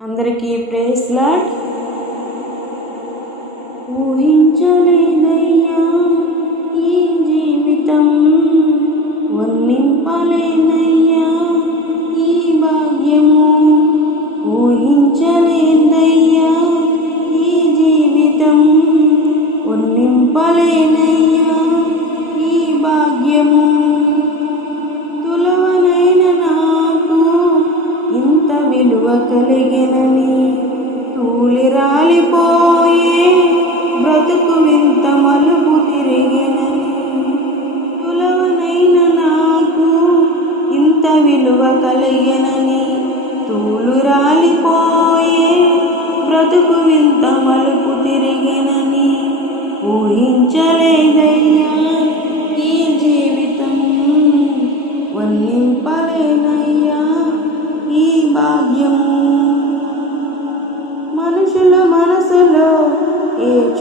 అందరికీ praise lot ఊహించలేనయ్యా ఈ జీవితం వర్ణింపలేనయ్యా. కలిగినని తూలి రాలిపోయే బ్రతుకు వింత మలుపు తిరిగినని తులవనైన నాకు ఇంత విలువ కలిగినని తూలు రాలిపోయే బ్రతుకు వింత మలుపు తిరిగినని ఊహించలే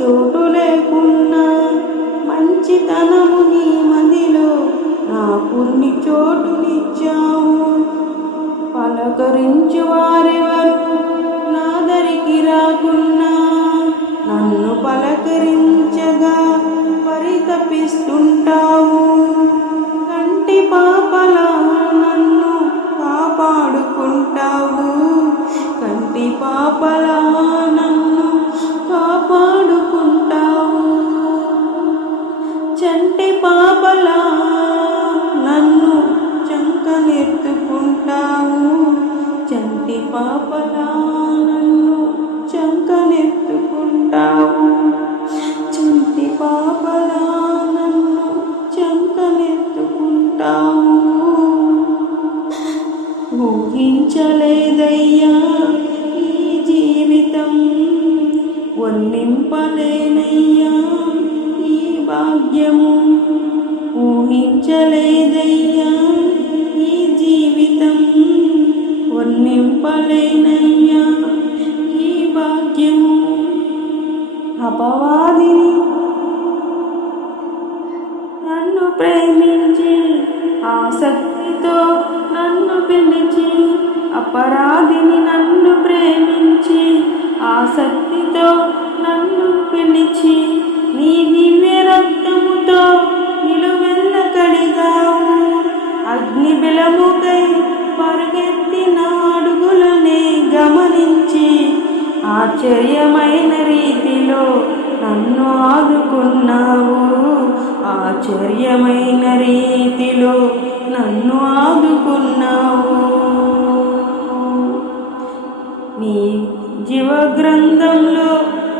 ఏ చోటు లేకున్నా మంచితనము నీ మదిలో నాకున్ని చోటునిచ్చావు. పలకరించు వారెవరు నాదరికి రాకున్నా. నన్ను పలకరించగా పరితపిస్తుంటావు. చంటి పాపలా నన్ను చంకనెత్తుకుంటావు. చంటి పాపలా నన్ను చంకనెత్తుకుంటావు. ఊహించలేదయ్యా ఈ జీవితం. వర్ణింపలేనయ్యా ఈ భాగ్యము. ఊహించలే భాగ్యము అపవాదిని నన్ను ప్రేమించి ఆసక్తితో నన్ను పిలిచి అపరాధిని నన్ను ప్రేమించి ఆసక్తితో ఆశ్చర్యమైన రీతిలో నన్ను ఆదుకున్నావు. ఆశ్చర్యమైన రీతిలో నన్ను ఆదుకున్నావు. నీ జీవ గ్రంథంలో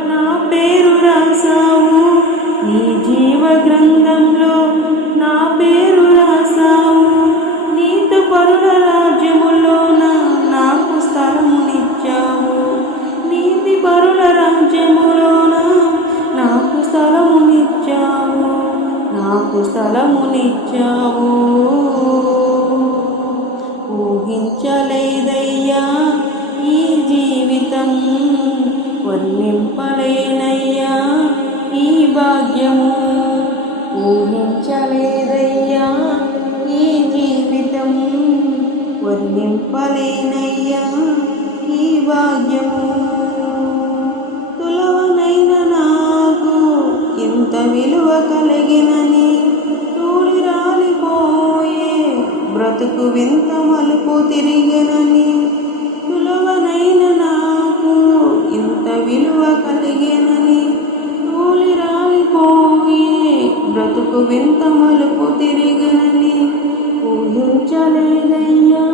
నా పేరు రాసావు నీ జీవ నాకు స్థలమునిచ్చావు. ఊహించలేదయ్యా ఈ జీవితం. వర్ణింపలేనయ్యా ఈ భాగ్యము. ఊహించలేదయ్యా ఈ జీవితం. వర్ణింపలేనయ్యా ఈ భాగ్యము. తులవనైన నాకు ఇంత విలువ కలే బ్రతుకు వింత మలుపు తిరిగినని తులవనైన నాకు ఇంత విలువ కలిగినని తూలి రాలిపోయే బ్రతుకు వింత మలుపు తిరిగినని ఊహించలేదయ్యా